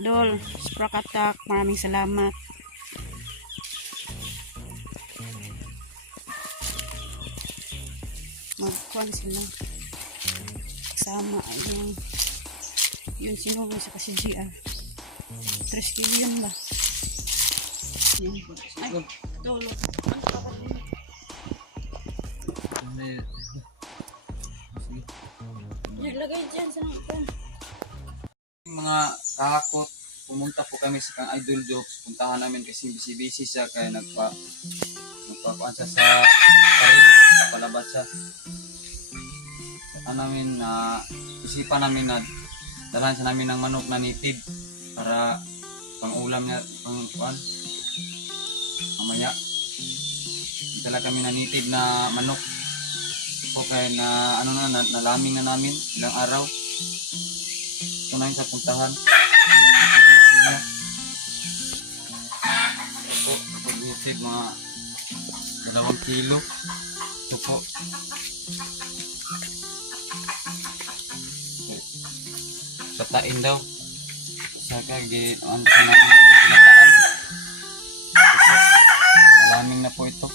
Dol, Sprakatak, maraming salamat. Magkuhan sila. Kasama yung sinubo sa kasi GR. 3 kilo yan ba? Ay, Dol. Lagay dyan sa nangkong. Mga kahakot, pumunta po kami sa kang Idol Jokes. Puntahan namin kasi busy-busy siya kaya nagpapuan siya sa karin, palabas siya. Kaya namin isipan namin na dalhan siya namin ng manok na native para pang ulam niya, pang kuan. Mamaya, dala kami na native na manok. Okay na nalaming na namin ilang araw. Ito na yung sa puntahan. Ito po, pag-isip mga 2 kilo. Ito po. Satain daw. Saka ginataan. Malaming na po ito.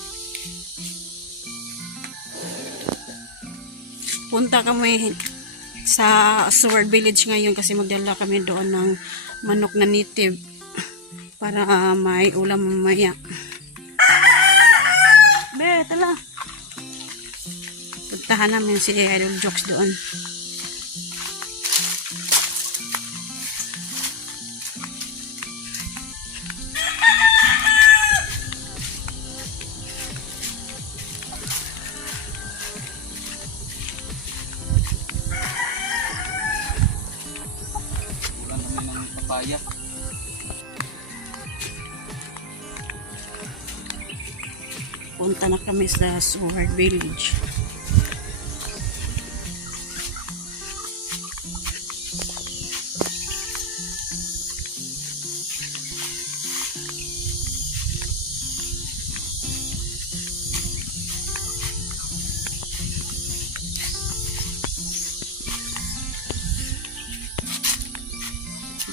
Punta kami sa Sword Village ngayon kasi magdala kami doon ng manok na native para may ulam mamaya. Be, tala. Puntahan namin si Idol Jokes doon. Papaya. Punta na kami sa Sword Village.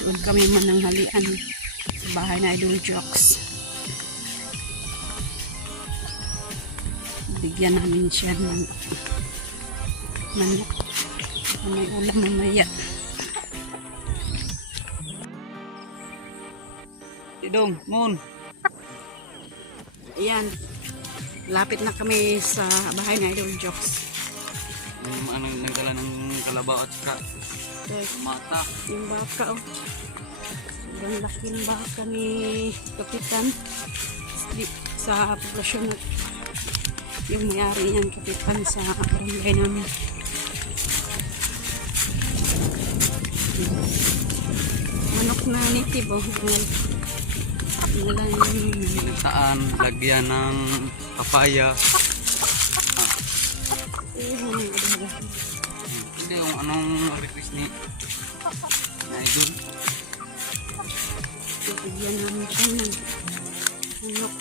Doon kami mananghalian sa bahay na Idol Jokes. Bigyan namin siya ng manok. May ulam mamaya. Tidong, Moon. Ayan. Lapit na kami sa bahay na Idol Jokes. Nagdala ng kalabaw at saka mata. Yung baka, oh. Sobrang laki ng baka ni Kapitan sa populasyon na yung may-ari niyan, Kapitan, sa barangay namin. Manok na native, oh. Taan, lagyan ng papaya. Hindi yung anong request ni Idol. Bigyan namin siya ng manok.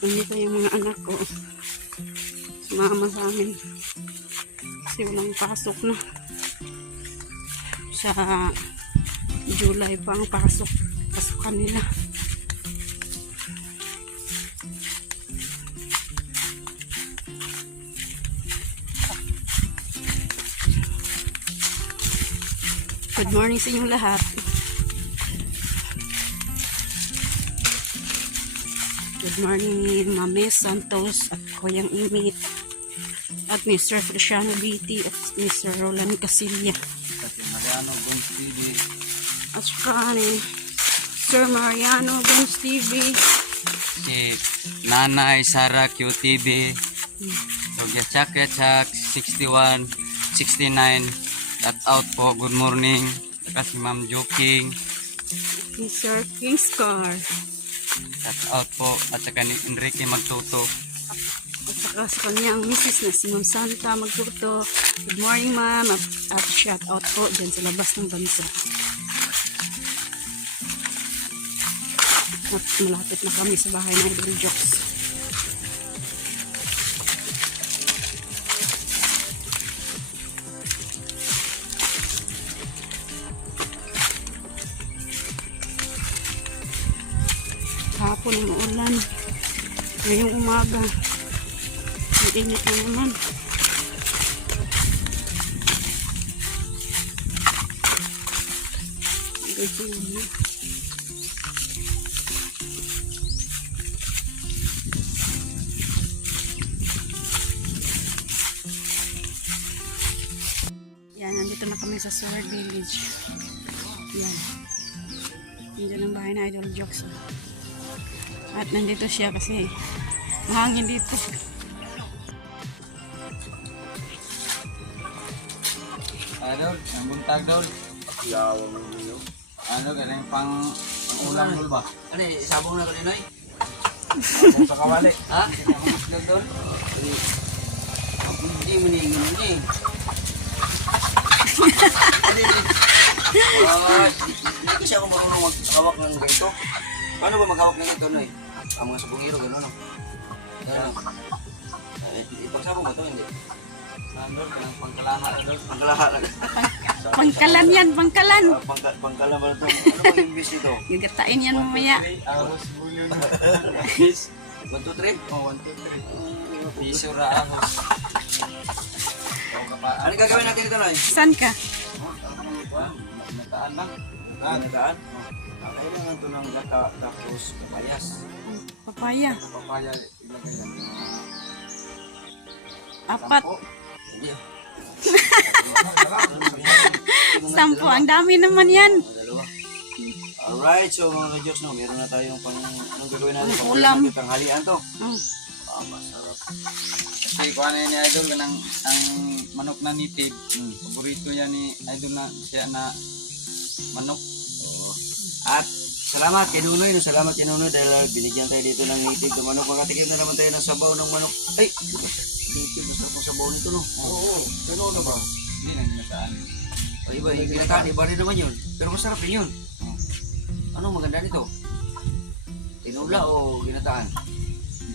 Nandito yung mga anak ko. Sumama sa amin. Kasi walang pasok na. Sa July pa ang pasukan nila. Good morning sa inyong lahat. Good morning, Mame Santos at Koyang Imit at Mr. Feliciano BT at Mr. Roland Casilla Kasi Mariano Bones TV. at saka ni Sir Mariano Bones TV, Si Nanay Sara QTV. Sogya Chak 61 69. Shout out po, good morning. Kasi Ma'am Joking. Mr. Kingscar Shout out po. At saka ni Enrique Magtuto. at saka sa kanyang misis na si Ma'am Santa Magtuto. Good morning, ma'am, at shout out po dyan sa labas ng bansa. At malapit na kami sa bahay ng Idol Jokes. talaga. Ang init na naman. Ito na. Yan, nandito na kami sa Sword Village. Yan. Nandito ang bahay na Idol Jokes. At nandito siya kasi mahangin dito. Idol, ang buntag dol. Yawa man niyo. Ano, ganyan pang ulam dol ba? Ano eh, sabong na rin ay? Kung sa kawali. Ha? Hindi ka mamuslag dol. Hindi mo niingin mo niya eh. Hindi kasi ako marunong maghawak ng ganito. Paano ba maghawak ng ganito, Noy? Ang mga sabongero, gano'n, no? Gano'n. Ipagsabong ba ito, hindi? Dol, kanang pangkalaha dol. Pangkalaha lang. Pangkalan yan, pangkalan. Pangkala ba ito? Ano ba yung bis ito? Gagatain yan mamaya. Ahos bulyo na. 1, 2, 3? Oh, 1, 2, 3. Piso ra ahos. Ano gagawin natin ito, Noy? Saan ka? Nataan lang. Nagaan? Kailangan ito ng gata tapos kapayas. Papaya. Papaya ilagay yan. Apat. Hindi. Sampo. Ang dami naman yan. Dalawa. Alright, so mga ka-jokes, no, meron na tayong anong gagawin natin? Ang ulam. Tanghalian to. Mm. Masarap. Kasi kuha na ni Idol kanang ang manok na native. Paborito yan ni Idol na siya na manok. Oo. At salamat kay Nunoy, no? Salamat kay Nunoy dahil binigyan tayo dito ng native na manok. Makatikim na naman tayo ng sabaw ng manok. Ay! Native na sarap ng sabaw nito, no? Oo. Pero na ba? Hindi na ginataan. O, iba, yung ginataan, iba rin naman yun. Pero masarap din yun. Anong maganda nito? Tinula o ginataan?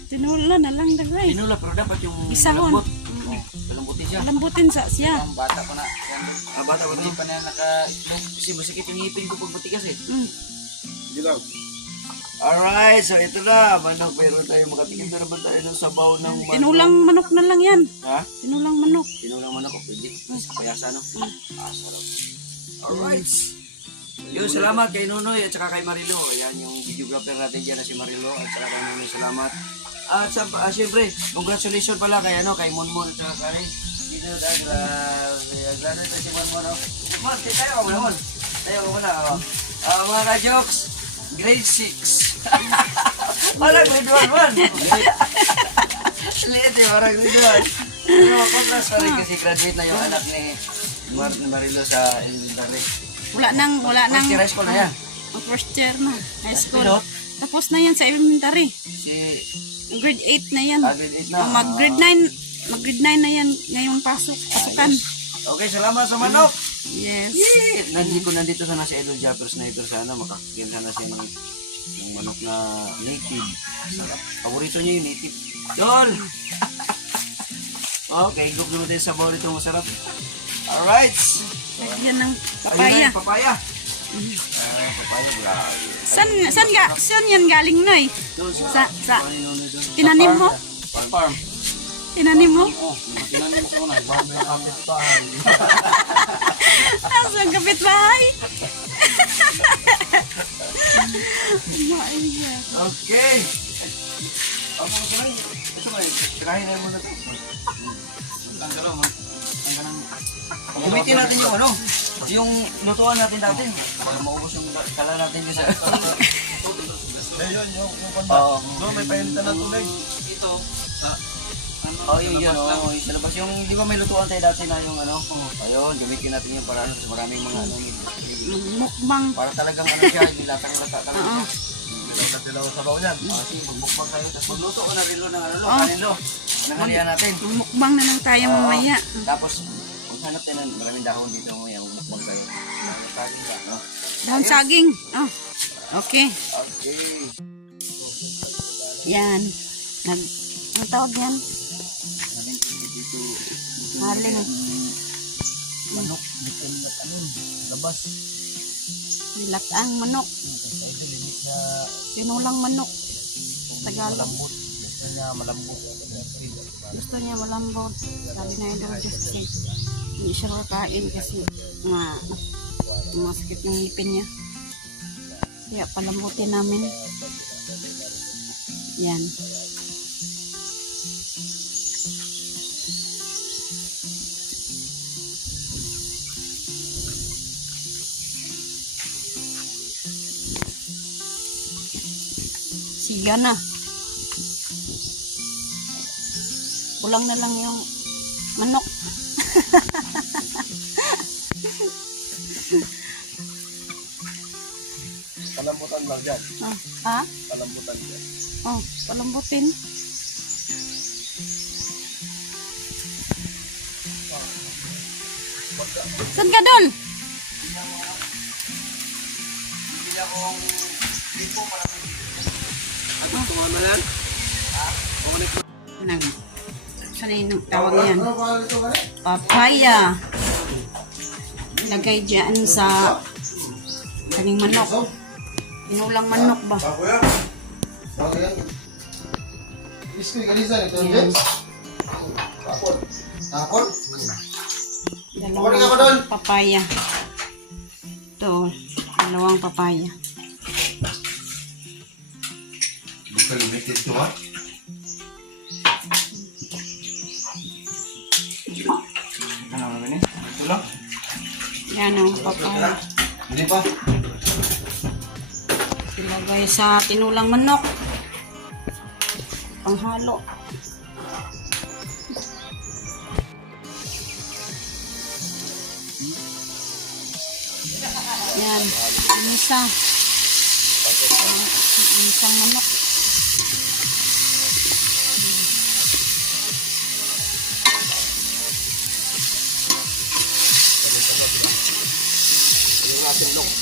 Tinula na lang dagay. Tinula, pero dapat yung Isahon. malambot. Oh, malambutin siya. Lambutin sa siya. Ang bata pa na. Yan. Bata ba Hindi ito? pa na naka-itlog. Kasi masakit yung ngipin ko pag matigas eh. Mm. Dilaw. Alright, so ito na. Manok, meron tayo makatikim na naman tayo ng sabaw ng manok. Tinulang manok na lang yan. Ha? Tinulang manok. Tinulang manok, pwede. Sa payasa, no? Sarap. Alright. Yun, salamat kay Nunoy at saka kay Marilo. Ayan yung videographer natin dyan na si Marilo. At saka kay Nunoy, salamat. At siyempre, congratulations pala kay, kay Monmon at saka kay dito na graduate na si Monmon. Mon, tayo ka muna, Mon. Tayo ka muna. Mga ka-jokes, grade 6. Wala, grade 1, Mon. Liit eh, parang grade 1. Ano, kontas pa rin kasi graduate na yung anak ni Marilo sa elementary. Wala nang First year high school na yan. First year na. High school. Pero, Tapos na yan sa elementary. si Grade 8 na yan. grade 8 na. Mag-grade 9. Mag-grade 9 na yan ngayong pasukan. Okay, salamat sa manok. Yes. Yee! Nandito sana si Idol Japper Sniper sana. Makakakin sana siya ng manok na native. Sarap. Paborito niya yung native. Yol! Okay, group naman tayo sa bowl ito. Masarap. Alright. Lagyan ng Ayun papaya. na, papaya. Papaya, grabe. Saan yan galing na eh? Doon Sa doon. tinanim mo? Farm. Tinanim mo? Oh, tinanim ko na. Bago yung kapit pa. Ang kapitbahay. Okay. Ako ko lang. Ito ba? Tirahin na muna ito. Ang gano'n, ang ganang... Gamitin natin yung yung lutuan natin dati. Para maubos yung kala natin yung sa... Ayun, yung Oo. doon may pahinta na tuloy. Ito, sa... Oh, yun. Yung sa labas. Yung, di ba may lutuan tayo dati na yung ayun, gamitin natin yung para sa maraming mga Mukbang. para talagang siya, nilatang-lata talaga Oo. siya. Dilaw sa baw yan. Sige, magbukbang tayo. Tapos magluto ko na rin ng kanin lo. Anong halian natin? Mukbang na lang tayo mamaya. Tapos, kung hanap tayo ng maraming dahon dito mamaya, magbukbang tayo. Saging ba? No? Dahon saging. Oh. Okay. Okay. Yan. Ang tawag yan? Haling. Manok, bitin na labas. Nilataang manok. Tinulang manok. Tagalog. niya malambot. Gusto niya malambot. Sabi na yung Lord Diyos kasi hindi siya makakain kasi masakit yung ngipin niya. Kaya palambutin namin. Yan. Siya na. Kulang na lang yung manok. Palambutan lang yan. Ha? Palambutan yan. Oh, palambutin. Saan ka doon? Bibili akong lipo marami. Ano tuwa na yan? Nag. Saan yung tawag yan? Papaya. Lagay dyan sa kaning manok. Inulang manok ba? Yan. Dalawang papaya. Ito, dalawang papaya. Ano ba ni? Ito lang. Yan ang papaya. Hindi pa. Ilagay sa tinulang manok. Panghalo. Yan. Inisa. Inisang manok.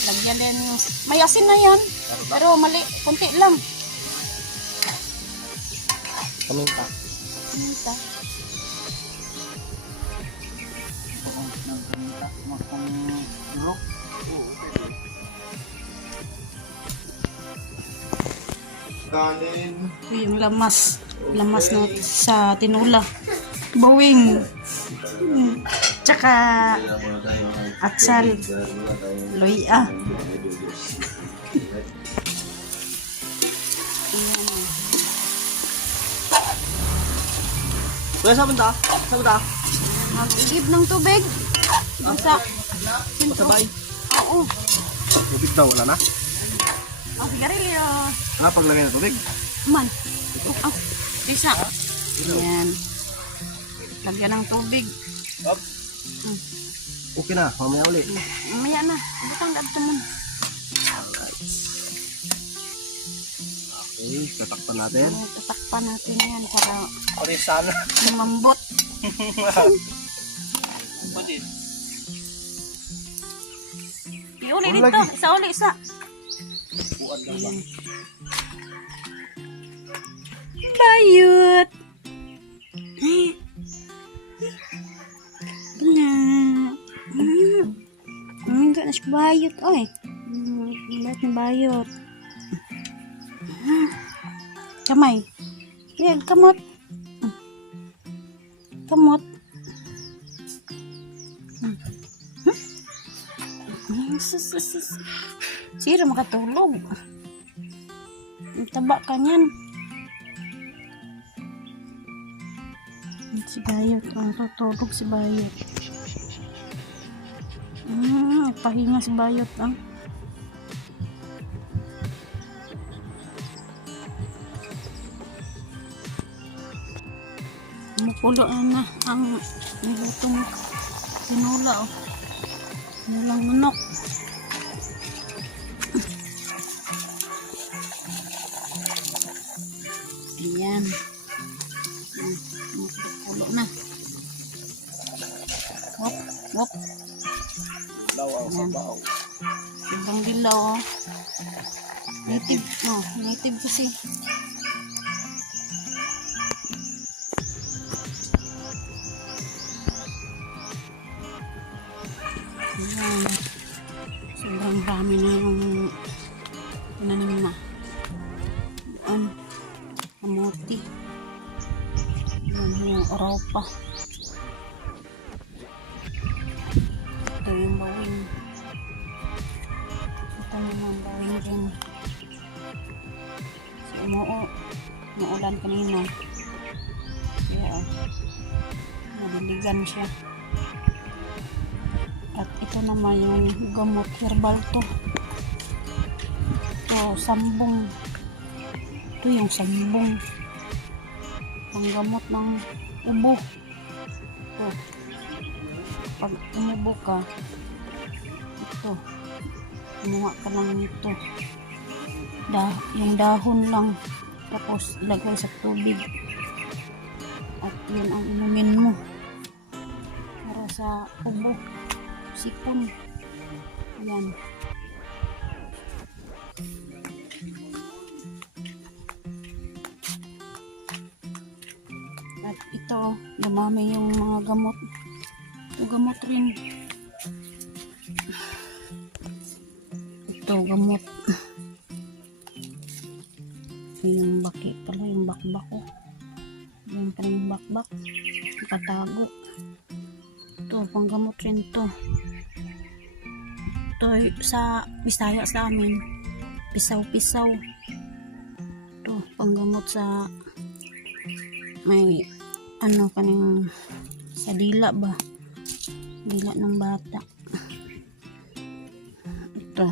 Lagyan din yung... May asin na yan. Pero mali. Kunti lang. Paminta. Minta. Kanin. Ito yung lamas. Lamas na sa tinula. Bawing. Tsaka atsal. Loya. Kuya, saan punta? Saan punta? Mag-igib ng tubig. Basta. Masabay. Oo. Tubig daw, wala na? Ang sigarilyo. Paglagay ng tubig? Man. Oh, bisa. Yan. Lagyan ng tubig. Up. Okay na, mamaya ulit. Mamaya na. Butang dito mo. Okay, tatakpan natin. Tatakpan natin yan para Pari sana. lumambot. Pwede. Iuli Ano dito. lagi? Isa uli, isa. Buwan lang ba? Bayot. Na. Enggak nasi bayot, oy. Bayot ni bayot. Kamay. Yan, kamot. Kamot. Sira makatulog. Taba ka niyan. Si Bayot. Ang tutulog si Bayot. Pahinga si Bayot. Mapulo na ang niluto mo. Tinula, oh. Tinulang manok. Ayan. Mapulo na. Wop, wop. Daw ang sabaw. Ibang dilaw, oh. Native, oh. Native kasi. Ayan. Sobrang dami na yung tinanim na. Kamuti. ilang araw pa. Ito yung bawing. Ito naman bawing din. So, umuulan kanina. Kaya, nadiligan siya. At ito naman yung gamot herbal to. Ito, sambong. Ito yung sambong. Panggamot ng ubo. Ito. Pag umubo ka, ito. Kumuha ka lang nito. Yung dahon lang. Tapos, ilagay sa tubig. At yun ang inumin mo. Para sa ubo. Sipon. Ayan. At ito, dumami yung mga gamot. Ito gamot rin. Ito gamot. Ito yung baki pala, yung bakbak ko. Yan pala yung bakbak. Nakatago. Ito, panggamot rin to. Ito, sa Bisaya sa amin, pisaw-pisaw. Ito, panggamot sa may ano kaning sa dila ba? Dila ng bata. Ito,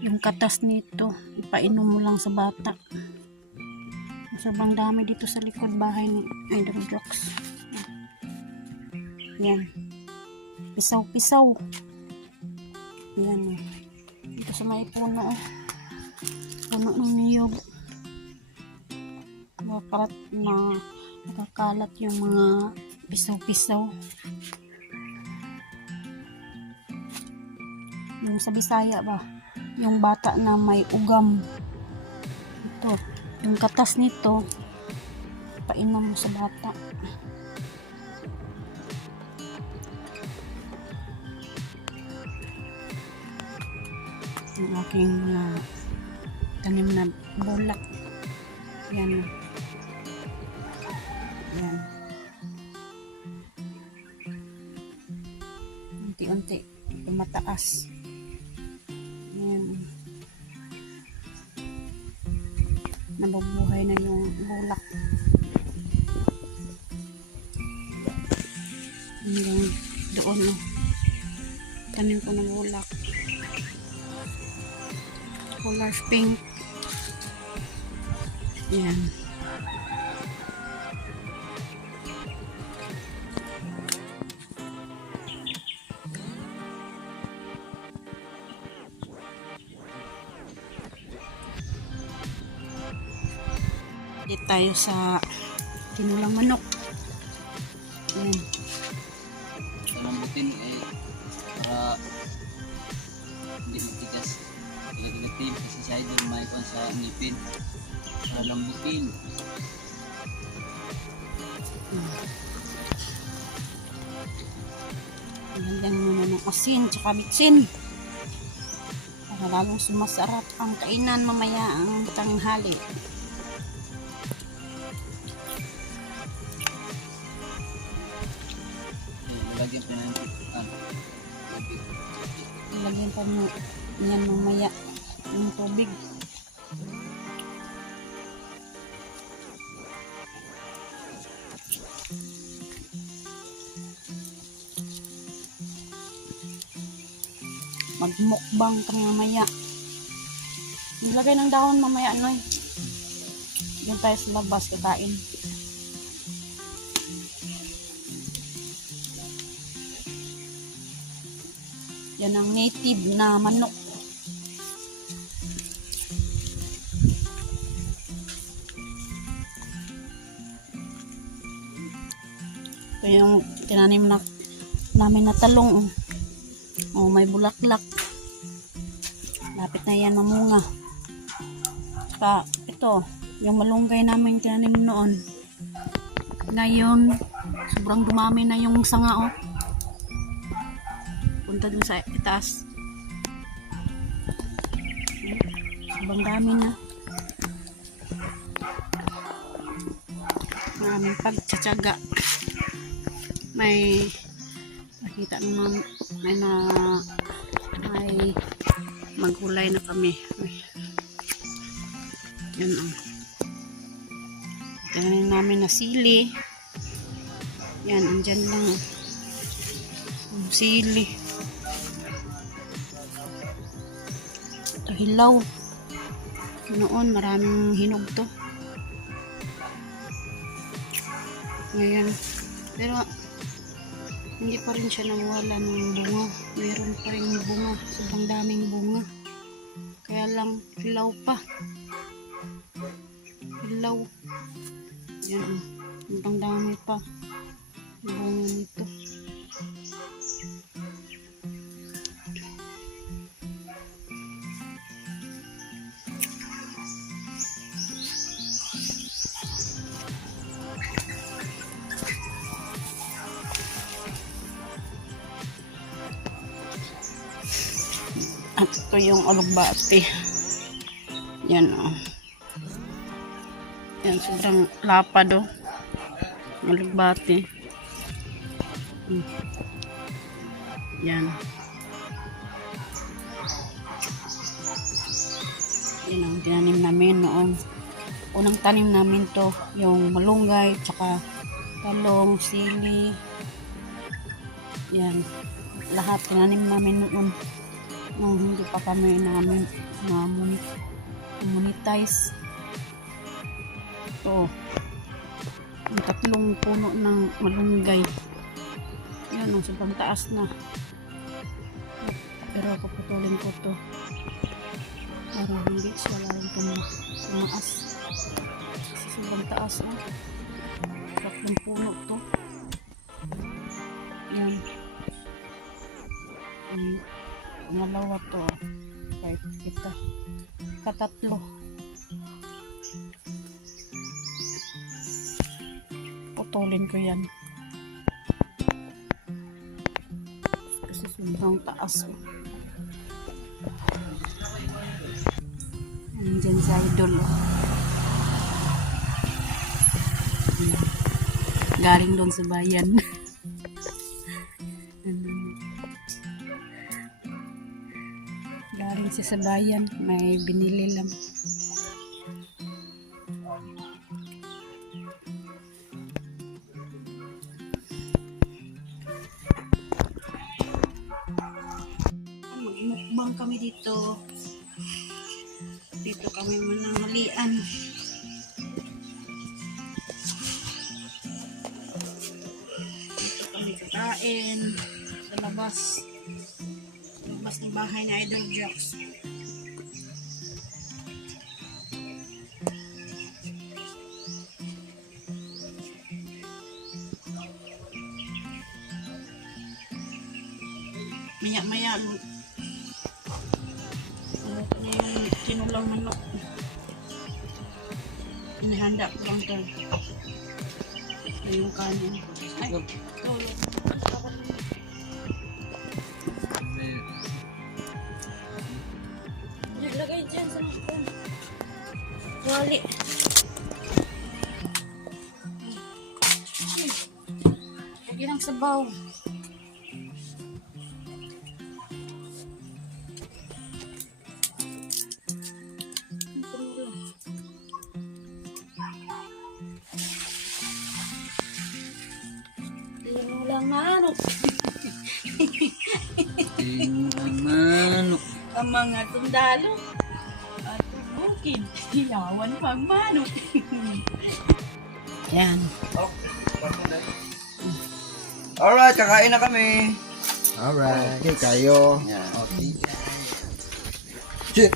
yung katas nito, ipainom mo lang sa bata. Sobrang dami dito sa likod bahay ni Idol Jokes. Yan. Pisaw-pisaw. Yan. Dito sa may puno. Puno ng niyog. Para nakakalat yung mga pisaw-pisaw. Yung sa Bisaya ba? Yung bata na may ugam. Ito. Yung katas nito, painom mo sa bata. Yung aking tanim na bulak. Yan. Yan. Unti-unti tumataas. Yan. Nabubuhay na yung bulak. Hanggang doon, no. Tanim ko ng bulak. Color pink. Yan. Dito tayo sa kinulang manok. Yan. Lambutin para hindi matigas. Laglatin kasi siya ay dumay ko sa ngipin. Para lambutin. Lagyan mo na ng asin tsaka bitsin. Para lalong sumasarap ang kainan mamaya ang tanghali. Lagyan pa ng tubig. Lagyan pa mo yan mamaya ng tubig. Magmukbang ka mamaya. Nilagay ng dahon mamaya, Noy. Doon tayo sa labas kakain. Yan ang native na manok. Ito yung tinanim na namin na talong. Oh, may bulaklak. Lapit na yan mamunga. Saka ito, yung malunggay namin tinanim noon. Ngayon, sobrang dumami na yung sanga, oh. Punta dun sa itaas. Sobrang dami na. aming pagtsatsaga. May nakita naman, may maghulay na kami. Yan o. Tanim namin na sili. Yan, andyan lang. Yung sili. Ito, hilaw. Noon, maraming hinog to. Ngayon, pero hindi pa rin siya nawala ng bunga. Mayroon pa rin bunga. Sobrang daming bunga. Kaya lang, hilaw pa. Hilaw. Yan. Sobrang dami pa. Bunga nito. At ito yung alugbati. Yan o. Yan, sobrang lapad o. Alugbati. Yan. Yan ang tinanim namin noon. Unang tanim namin to, yung malunggay, tsaka talong, sili. Yan. Lahat tinanim namin noon. Nung hindi pa kami namin monetize. Ito. Ang 3 puno ng malunggay. Yan, ang sobrang taas na. Pero paputulin ko to para hindi siya lalong tumaas. Kasi sobrang taas na. 3 puno to. Yan. Malawa to. Kahit kita. Katatlo. Putulin ko yan. Kasi sobrang taas. Andyan sa idol. Galing doon sa bayan. Galing siya sa bayan. May binili lang. Magmukbang kami dito. Dito kami mananghalian. Dito kami kakain. Sa labas. Sa labas ng bahay na Idol Jocks. Maya-maya yung tinulang manok. Inihanda ko lang ito. Ito yung kanin. Ay, tulog. Lagay dyan sa mga wali. Lagyan ng sabaw. Tinulang manok. Tinulang manok. Ang mga sundalo at bukid. Hiyawan pag manok. Yan. Alright, kakain na kami. Alright. Okay, kayo. Yan. Okay. Chip.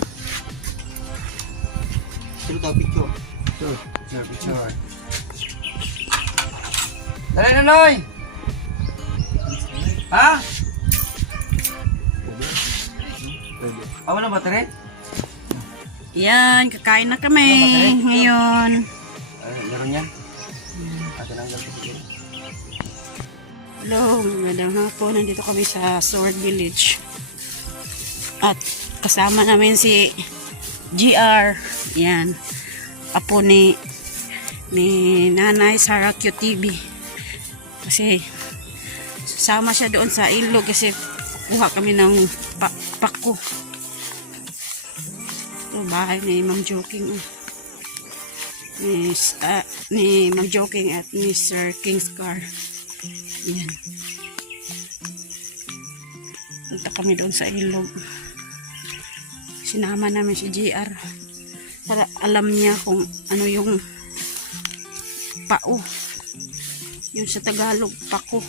Sino daw picture? Sure, picture. Dali na, Noy! Ha? Awa na battery? Yan, kakain na kami ngayon. Meron yan? Ato na ang gagawin siguro. Hello, magandang hapon. Nandito kami sa Sword Village. At kasama namin si GR. Yan. Apo ni ni Nanay Sara QTV. Kasi sama siya doon sa ilog kasi kuha kami ng pako. Ito bahay ni Ma'am Joking. Ni Ma'am Joking at ni Sir King's Car. Yan. Punta kami doon sa ilog. Sinama namin si GR para alam niya kung ano yung pao. Yung sa Tagalog, pako.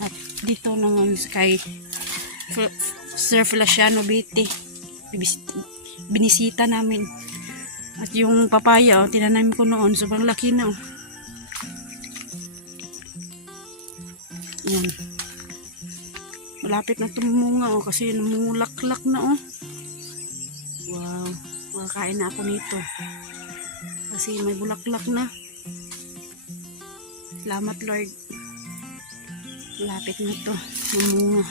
At dito naman kay Sir Feliciano Biti. Binisita namin. At yung papaya, tinanim ko noon, sobrang laki na. Yan. Malapit na tumunga kasi namulaklak na Wow. Makakain na ako nito. Kasi may bulaklak na. Salamat Lord. Malapit na to. Namunga.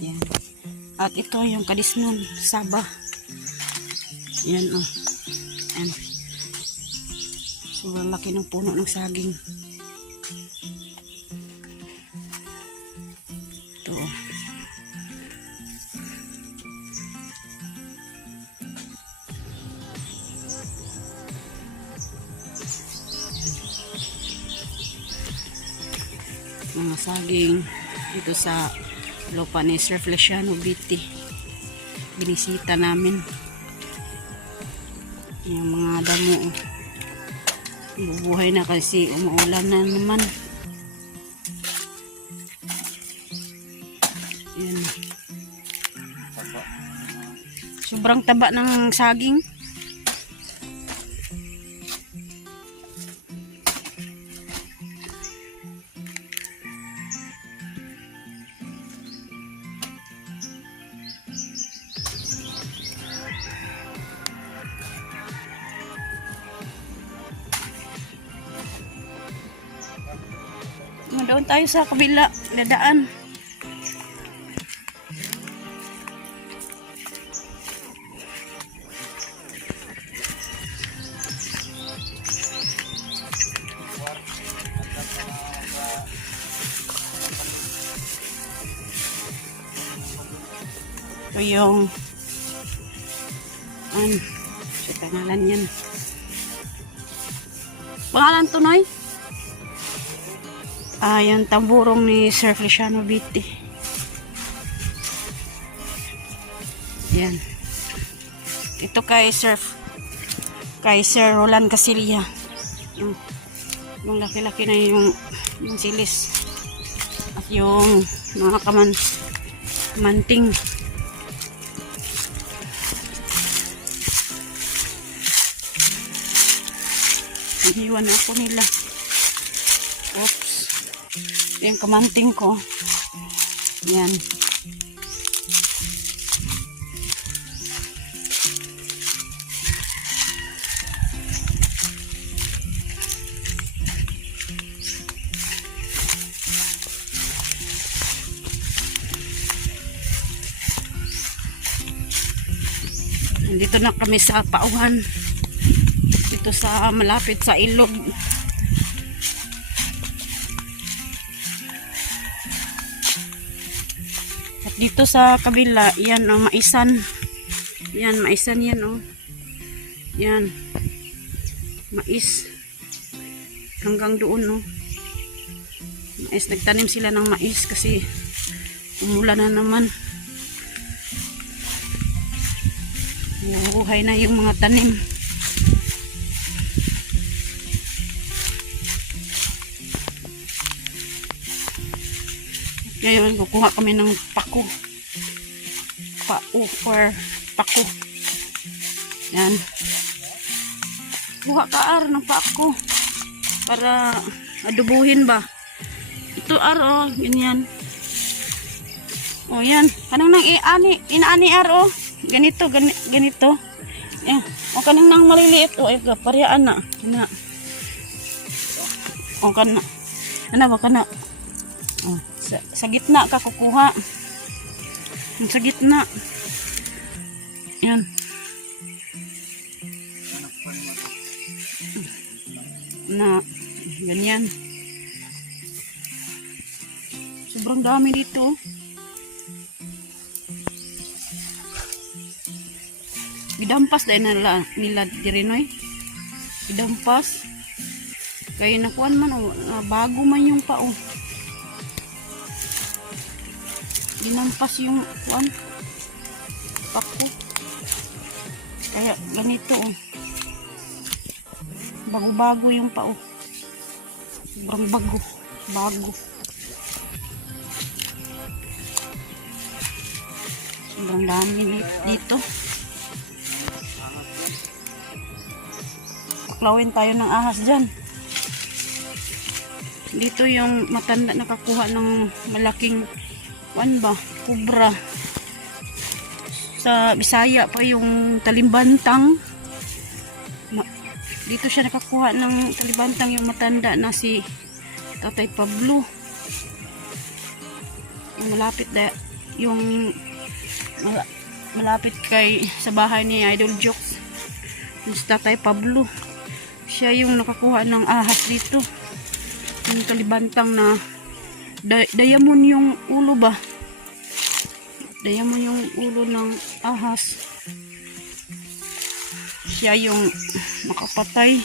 Yan. At ito yung kadisnon. Saba. Yan Yan. Sobrang laki ng puno ng saging. Ito mga saging dito sa lupa ni Sir Feliciano Biti. Binisita namin yung mga damo. Bubuhay na kasi umuulan na naman. Yan. Sobrang taba ng saging. Doon tayo sa kabila, dadaan. Ito yung sa pangalan yan. Pangalan to, Noy? Yung tamburong ni Sir Feliciano Biti. Yan. Ito kay Sir Roland Casilia. Yung laki-laki na yung silis. At yung mga kamanting. Iniwan ako nila. Oops. Yung kamanting ko. Yan. Dito na kami sa pauhan. Dito sa malapit sa ilog. Dito sa kabila, yan maisan. Yan, maisan yan Yan. Mais. Hanggang doon Mais, nagtanim sila ng mais kasi umulan na naman. Nabuhay na yung mga tanim. Ngayon, kukuha kami ng pako. Or pako. Yan. Kuha ka ng pako. Para adubuhin ba. Ito ganyan. Yan. Kanang nang inaani Ganito. Yan. Kanang nang maliliit. Pariyaan na. Kana. Sa gitna ka kukuha. Sa gitna. Yan. na ganyan. Sobrang dami dito. Gidampas dahil nila dirinoy. Gidampas. Kaya nakuan man bago man yung pao. Ginampas yung kuan pako. Kaya ganito bago-bago yung pao. Sobrang bago. Sobrang dami dito. Paklawin tayo ng ahas dyan. Dito yung matanda nakakuha ng malaking kubra. Sa Bisaya pa yung talimbantang. Dito siya nakakuha ng talibantang yung matanda na si Tatay Pablo. Yung malapit kay sa bahay ni Idol Jokes. Yung si Tatay Pablo. Siya yung nakakuha ng ahas dito. Yung talibantang na diamond yung ulo ba? Diamond yung ulo ng ahas. Siya yung nakapatay.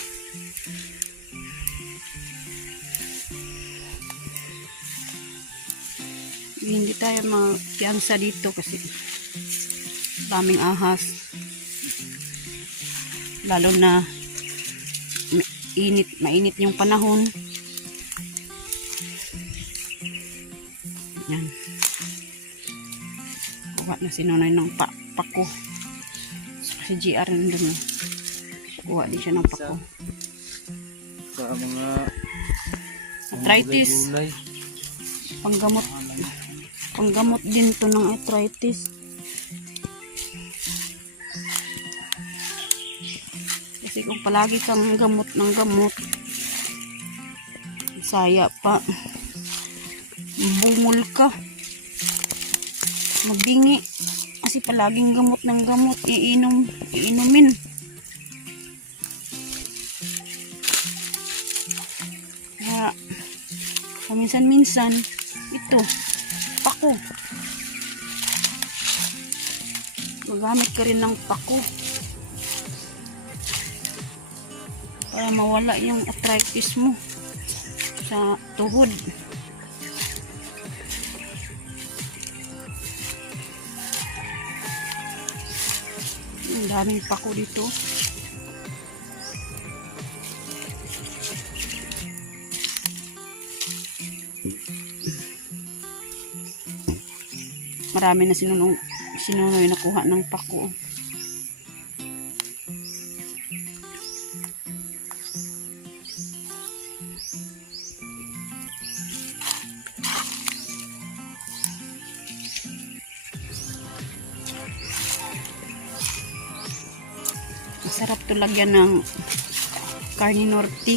Hindi tayo mapiyansa dito kasi daming ahas. Lalo na mainit yung panahon. Yan. Kuha na si Nonoy ng pako. Si GR nandun. Kuha din siya ng pako. Sa mga arthritis. Panggamot din to ng arthritis. Kasi kung palagi kang gamot ng gamot, saya pa, bungol ka, magbingi, kasi palaging gamot ng gamot, iinumin. Kaya, paminsan-minsan, ito, pako. Magamit ka rin ng pako. Para mawala yung arthritis mo sa tuhod. Ang daming pako dito. Marami na sinunoy nakuha ng pako. Masarap to lagyan ng karne norte.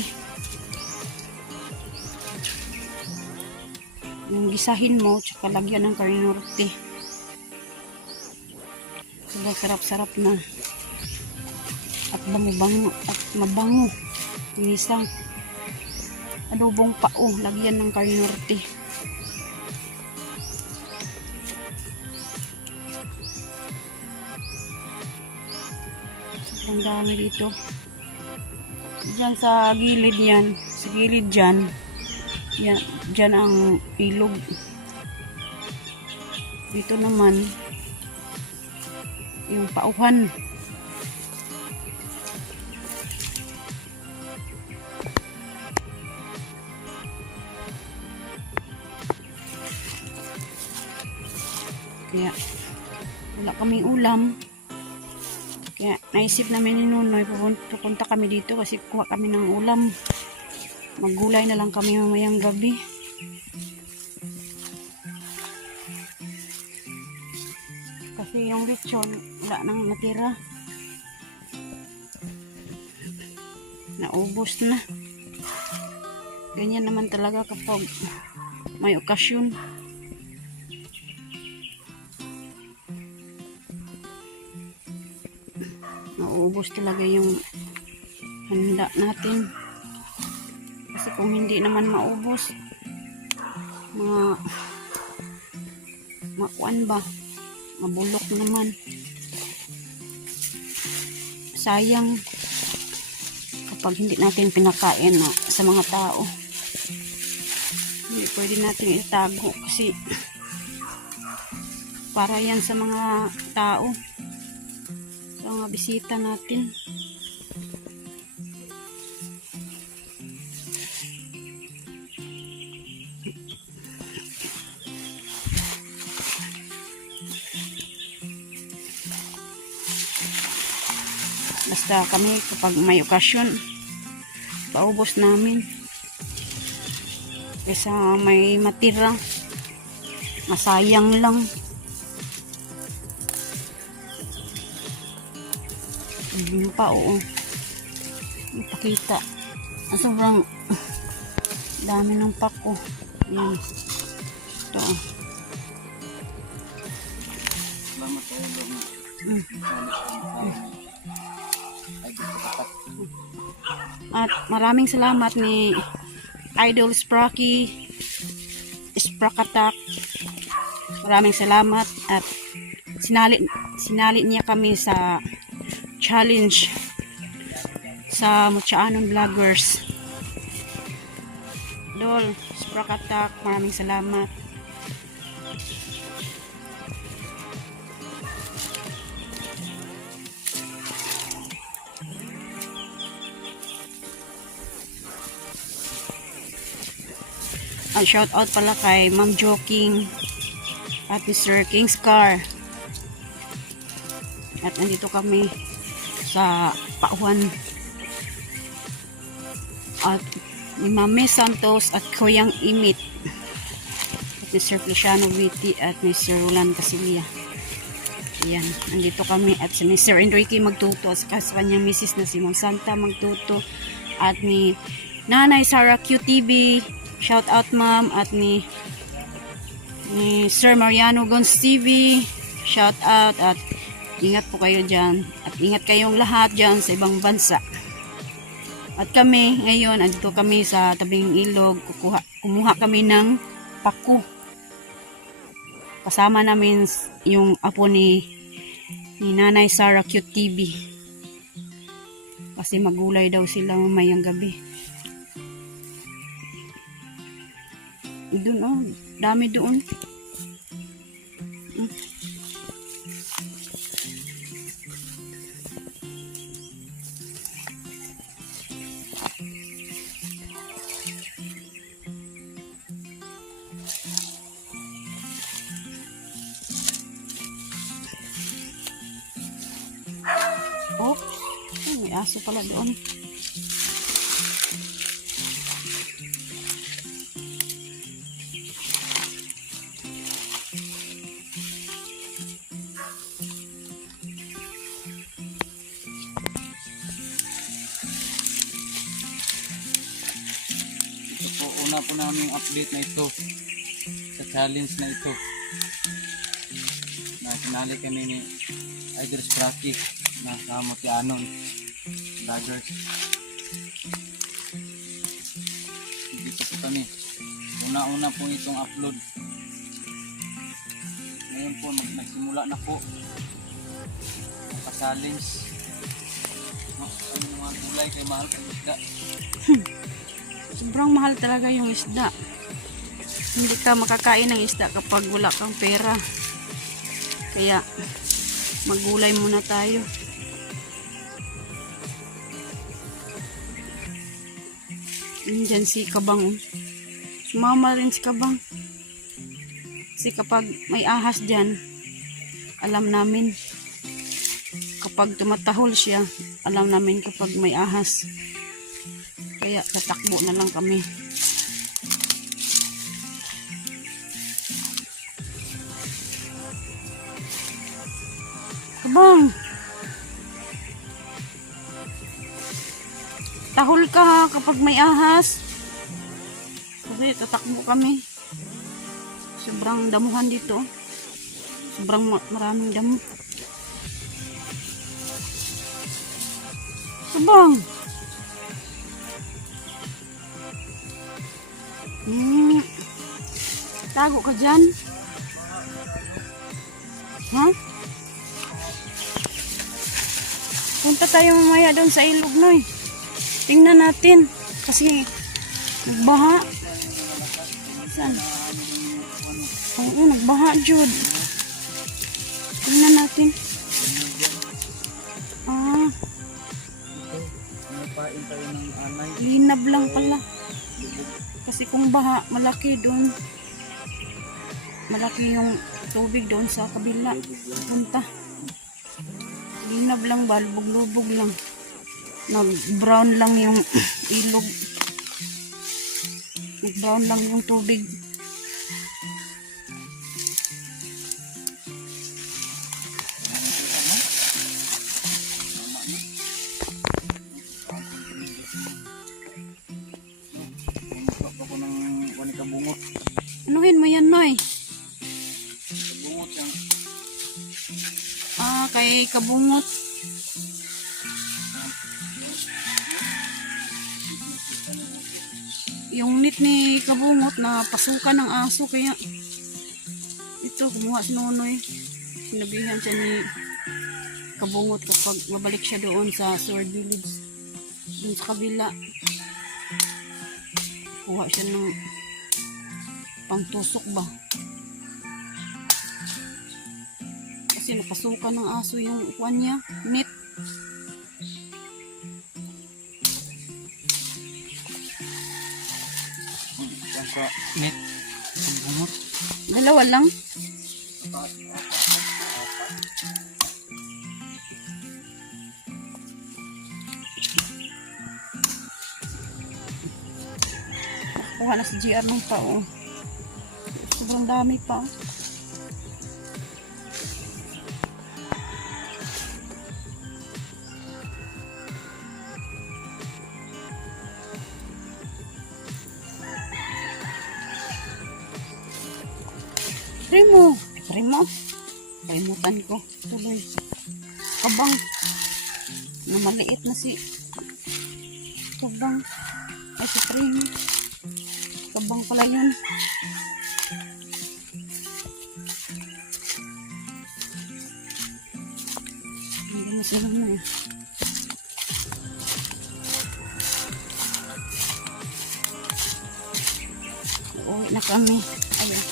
Yung gisahin mo, tsaka lagyan ng karne norte. Sobrang sarap-sarap na. At bango-bango. At mabango. Yung isang adobong pao, lagyan ng karne norte. Ang dami dito. Diyan sa gilid yan. Sa gilid dyan. Yan, dyan ang ilog. Dito naman yung pauhan. Kaya wala kaming ulam. Kaya naisip namin ni Nonoy, pupunta kami dito kasi kuha kami ng ulam. Maggulay na lang kami mamayang gabi. Kasi yung lechon, wala nang natira. Naubos na. Ganyan naman talaga kapag may okasyon. Naubos talaga yung handa natin. Kasi kung hindi naman maubos, makuan ba? Mabulok naman. Sayang kapag hindi natin pinakain sa mga tao. Hindi pwede natin itago kasi para yan sa mga tao, sa mga bisita natin. Basta kami kapag may okasyon, paubos namin. Kaysa may matira, masayang lang. Yun pa, oo. Ipakita. Sobrang dami ng pako. Yan. Ito. Salamat sa ulo mo. At maraming salamat ni Idol Sprocky, Sprakatak. Maraming salamat at sinali niya kami sa challenge sa Mutyaanong Vloggers. Idol Sprakatak, maraming salamat. At shout out pala kay Ma'am Joking at Mr. King's Car. At nandito kami sa Pauan. At ni Mame Santos at Koyang Imit. At Mr. Feliciano Witty at Mr. Roland Casilia. Ayan, nandito kami at si Mr. Enrique Magtuto at sa kanyang misis na si Ma'am Santa Magtuto at ni Nanay Sarah QTV. Shout out ma'am at ni Sir Mariano Gons TV. Shout out at ingat po kayo dyan. At ingat kayong lahat dyan sa ibang bansa. At kami ngayon, andito kami sa tabing ilog. Kumuha kami ng paku. Kasama namin yung apo ni Nanay Sarah Cute TV. Kasi magulay daw sila mamayang gabi. Doon, oh, dami doon. Oh, may aso pala doon. Una po namin update na ito sa challenge na ito na sinali kami ni Idol Sprocky na sa Mutyaanong Vloggers. Dito po kami una po itong upload. Ngayon po nagsimula na po ka-challenge. Ano mga gulay kay mahal kay isda. Sobrang mahal talaga yung isda. Hindi ka makakain ng isda kapag wala kang pera. Kaya maggulay muna tayo. Nandyan si Kabang. Sumama rin si Kabang. Kasi kapag may ahas dyan, alam namin. Kapag tumatahol siya, alam namin kapag may ahas. Kaya tatakbo na lang kami. Kabang! Tahol ka ha kapag may ahas. Kasi tatakbo kami. Sobrang damuhan dito. Sobrang maraming damo. Kabang! Hmm. Tago ka dyan? Ha? Punta tayo mamaya doon sa ilog, Noy. Tingnan natin. Kasi nagbaha. Saan? Oo, nagbaha, Jude. Tingnan natin. Ah, Napain tayo ng anay. linab lang pala. Kasi kung baha, malaki doon. Malaki yung tubig doon sa kabila. Punta. Linab lang ba? Lubog-lubog lang. Nag-brown lang yung ilog. Nag-brown lang yung tubig. Ako ng wanika bungot. Anuhin mo yan, Noy? Bungot yan. Ah, kay kabungot. Yung nit ni kabungot na pasukan ng aso kaya ito kumuha si Nonoy. Sinabihan siya ni kabungot kapag mabalik siya doon sa Sword Village doon sa kabila. Kuha siya ng pangtusok ba? Kasi napasukan ng aso yung kuwan niya, net. Yan sa net. Ang bungot. Dalawa lang. Kuha na si GR ng tao. Sobrang dami pa. Primo. Primo. Kalimutan ko. Tuloy. Kabang. Na maliit na si Kabang. Ay si Primo. Kabang pala yun. Hindi na sila na eh. Uuwi na kami. Ayun.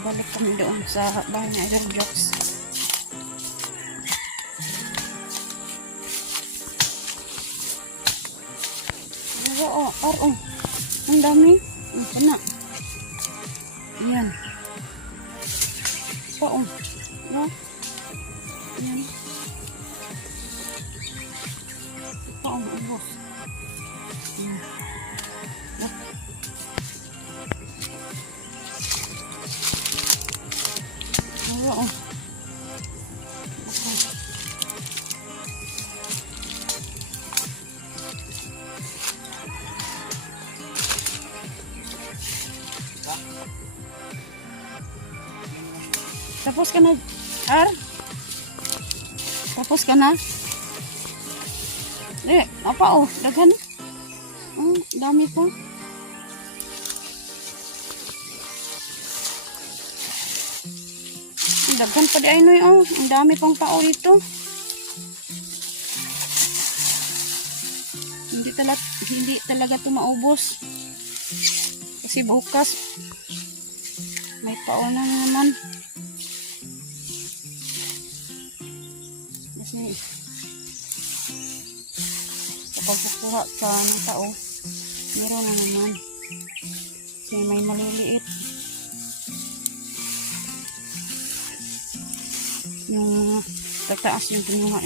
Balik kami doon sa bahay na Idol Jokes. Oo. Ang dami. Ang pana. Yan. Oo. Yan. Yan. Oo, ubos. Yan. Oo. Tapos ka na, R? Tapos ka na? Apa oh, daghan. Oh, dami pa. Daghan pa di ay noy, oh. Ang dami pang tao dito. Hindi talaga ito maubos. Kasi bukas may tao na naman. Kasi kapag kukuha sa ng tao, meron na naman. Kasi may maliliit. Yung tataas yung pinuha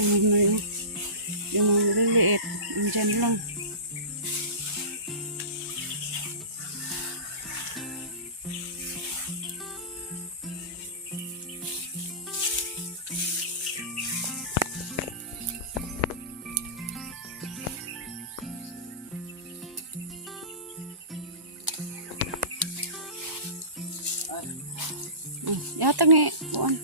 yung mga maliliit, andyan lang. Yatag ni kuan.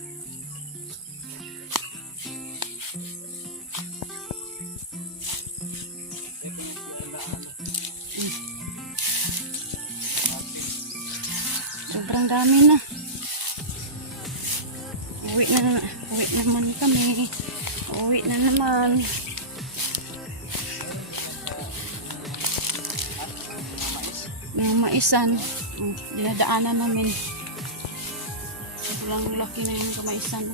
Sobrang dami na. Uwi naman kami. Uwi na naman. Yung maisan. Dinadaanan namin. Sobrang laki na yung kamaisan.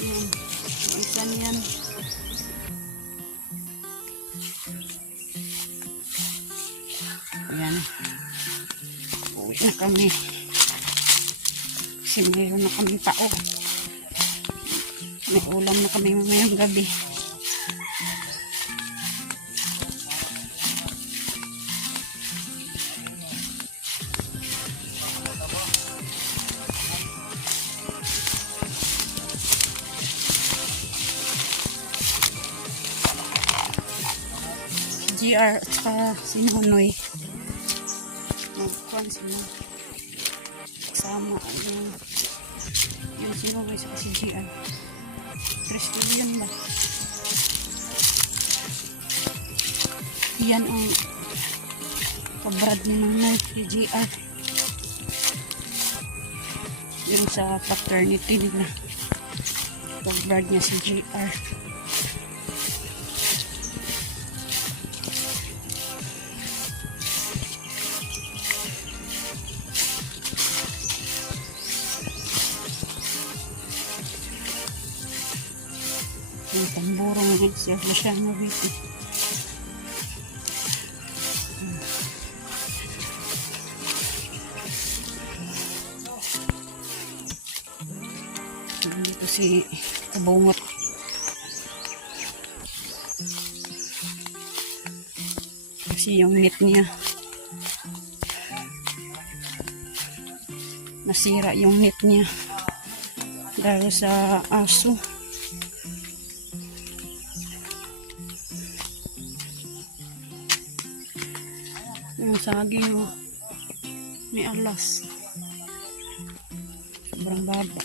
Yan. Maisan yan. Ayan. Uwi na kami. Kasi mayroon na kami tao. May ulam na kami mamayang gabi. GR at saka si Nonoy. Magkuhan sila. Kasama. Yung si Nonoy saka si GR. 3 million ba? Yan ang kabrad ni Nonoy si GR. Yung sa paternity nila. Kabrad niya si GR. Yung tamburong ng Sir Luciano Viti. Dito si Kabungot. Kasi yung net niya. Nasira yung net niya. Dahil sa aso. Yung saging may alas. Sobrang baba.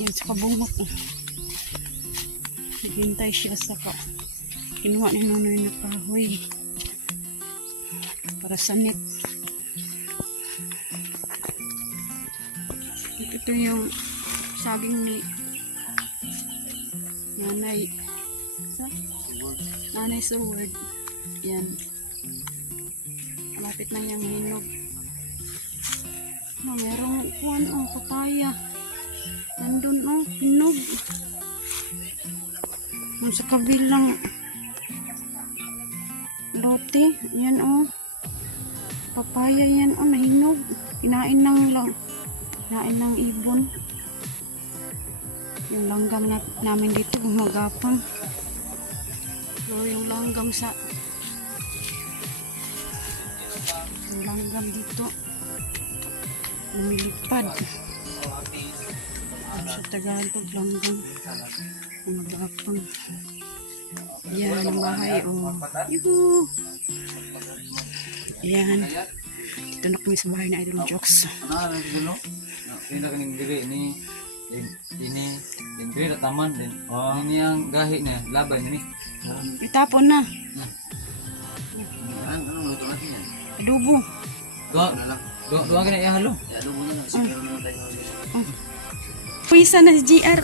Yan sa Kabungot. Hintay siya sa kinuha ni Nonoy na kahoy para sa net. Ito yung saging ni Nanay Seward. Yan. Malapit na yung hinog. Merong papaya. Nandun hinog. Sa kabilang lote. Yan papaya yan nahinog. Kinain ng ibon. Yung langgam namin dito gumagapang. So, yung langgam dito lumilipad. Sa Tagalog langgam gumagapang. Yan ang bahay. Yuhu! Yan. Dito na kami sa bahay na Idol Jokes. Ini kaning diri ini diri taman din. Ini yang gahi niya, laban ini. Itapon na. Anong luto natin yan? Adobo. Doa kina ihalo. Adobo na lang. Siguro naman tayo. Puwisan na si GR.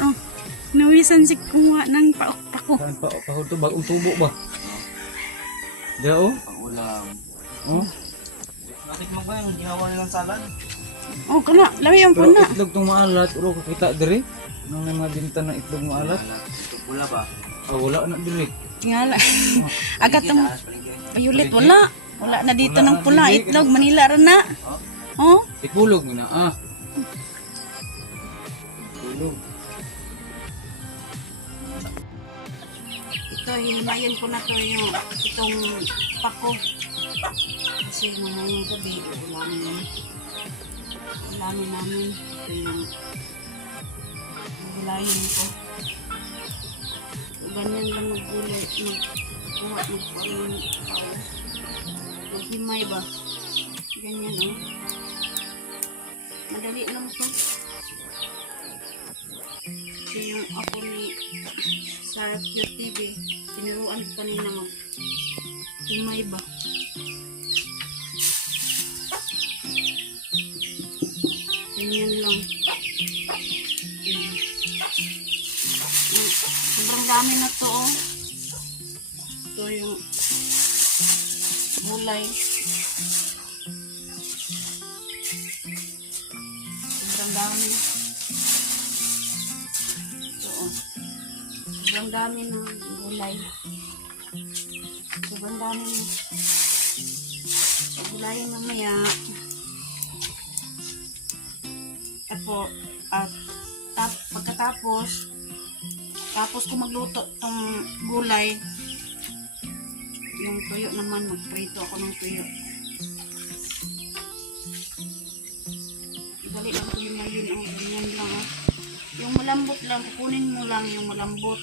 Nawisan si kuha ng paok-pako. Saan pa to bagong tubo ba? Dao? Pang-ulam. Natik magbayan ang ginawa nilang salad. Kana, lawi ang Pero puna. itlog tong maalat, uro kakita diri. Nang may mga binta ng itlog maalat. Ito pula ba? Wala na diri. Tingala. Agad tong violet wala. Wala na dito ng pula. Itlog, Manila ra na. Ikulog mo na Ikulog. Ito, hinimayan ko na to itong pako. Kasi mamayang gabi, ulamin namin. Ito yung gulayin ko. So, ganyan lang maggulay. Maghimay ba? Ganyan Madali lang to. sa Cute TV. Tinuruan ko kanina mag tumay ba. Ganyan lang. Sobrang dami na to, oh. Ito yung gulay. Sobrang dami. Ito, oh. Sobrang dami ng gulay. Sobrang dami ng gulay mamaya. At pagkatapos ko magluto tong gulay, yung tuyo naman, magprito ako ng tuyo. Dali lang ko lumayin ang ganyan lang. Yung malambot lang, kukunin mo lang yung malambot.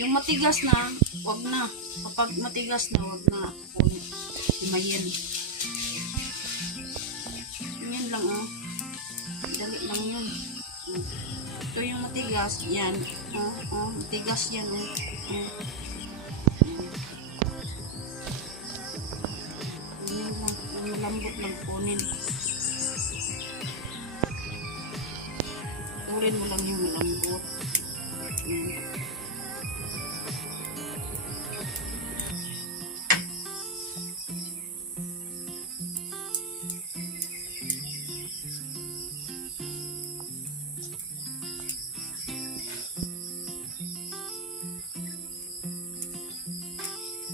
Yung matigas na, wag na. Kapag matigas na, wag na kukunin. Lumayin. Ganyan lang, oh. Dali lang yun. Ito yung matigas, yan. Matigas yan, oh. Yan lang, yung malambot lang kunin. Turin mo lang yung malambot.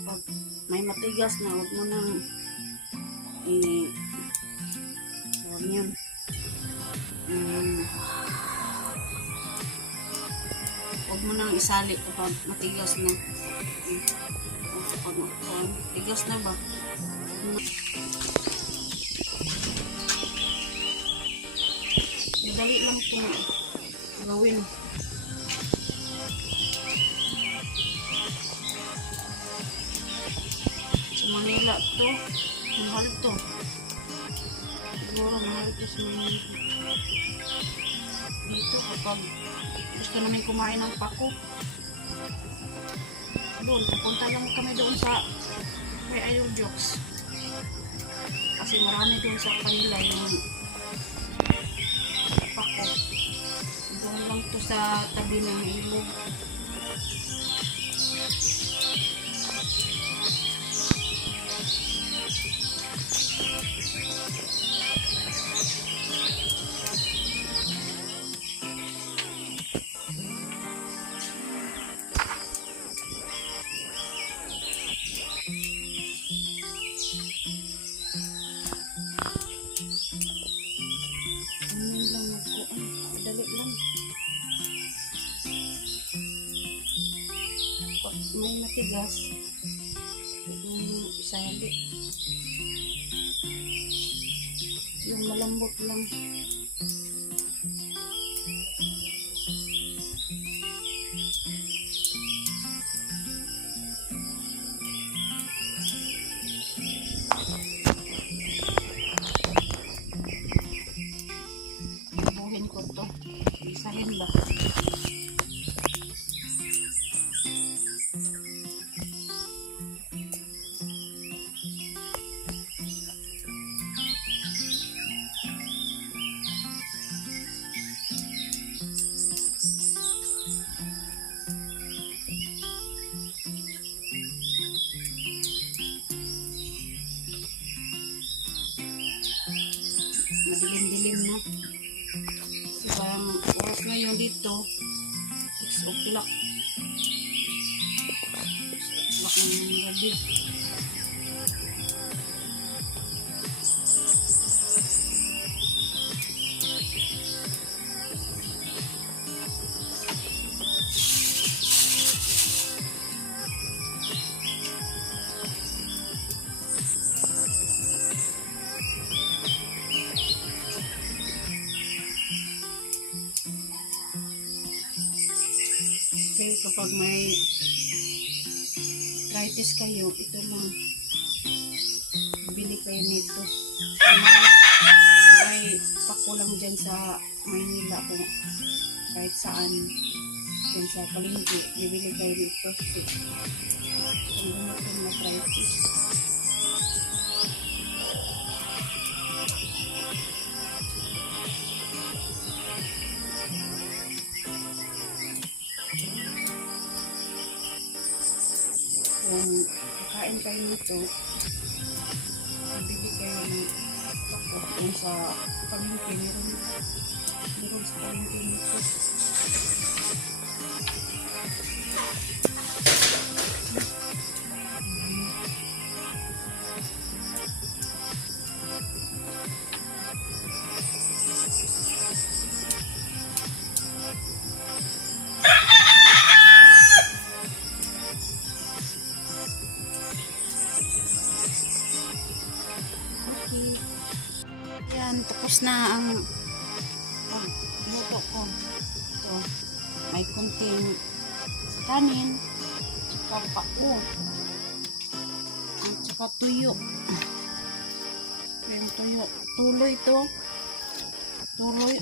Pag may matigas na, huwag mo nang huwag yun. Huwag mo nang isali kapag matigas na. Kapag matigas na ba? Madali lang itong gawin. Sa Manila to, mahal to. Siguro mahal to sa Manila. Dito kapag gusto namin kumain ng pako, doon, pupunta lang kami doon sa may Idol Jokes. Kasi marami doon sa kanila yung pako. Doon lang to sa tabi ng ilog. Ganyan lang magkuhan. Madali lang. Pag may matigas, isali. Yung malambot lang. Buhin ko to. Isahin ba? Madilim-dilim na. Kasi parang oras ngayon dito, 6 o'clock. 6 o'clock ng gabi. Okay, kapag may arthritis kayo, ito lang. Bili kayo nito. May pako lang dyan sa Maynila kung kahit saan. Yan sa palengke, bibili kayo dito. Kasi kung gumatin na fried fish. Kung kakain kayo nito, bibili kayo ng takot kung sa palengke. Meron sa palengke nito. Okay. Yan, tapos na ang luto ko. Ito, may kunting kanin, tsaka pao, at tsaka tuyo. Yung tuyo, tuloy to. Tuloy,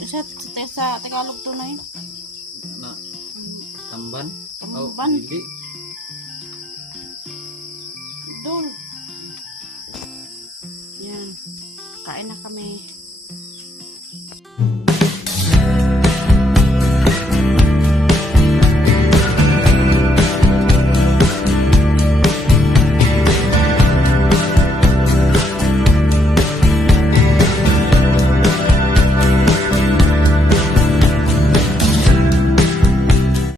sa Tagalog to na yun. Na, tamban? Tamban. Dili. Dul. Yan. Kain na kami.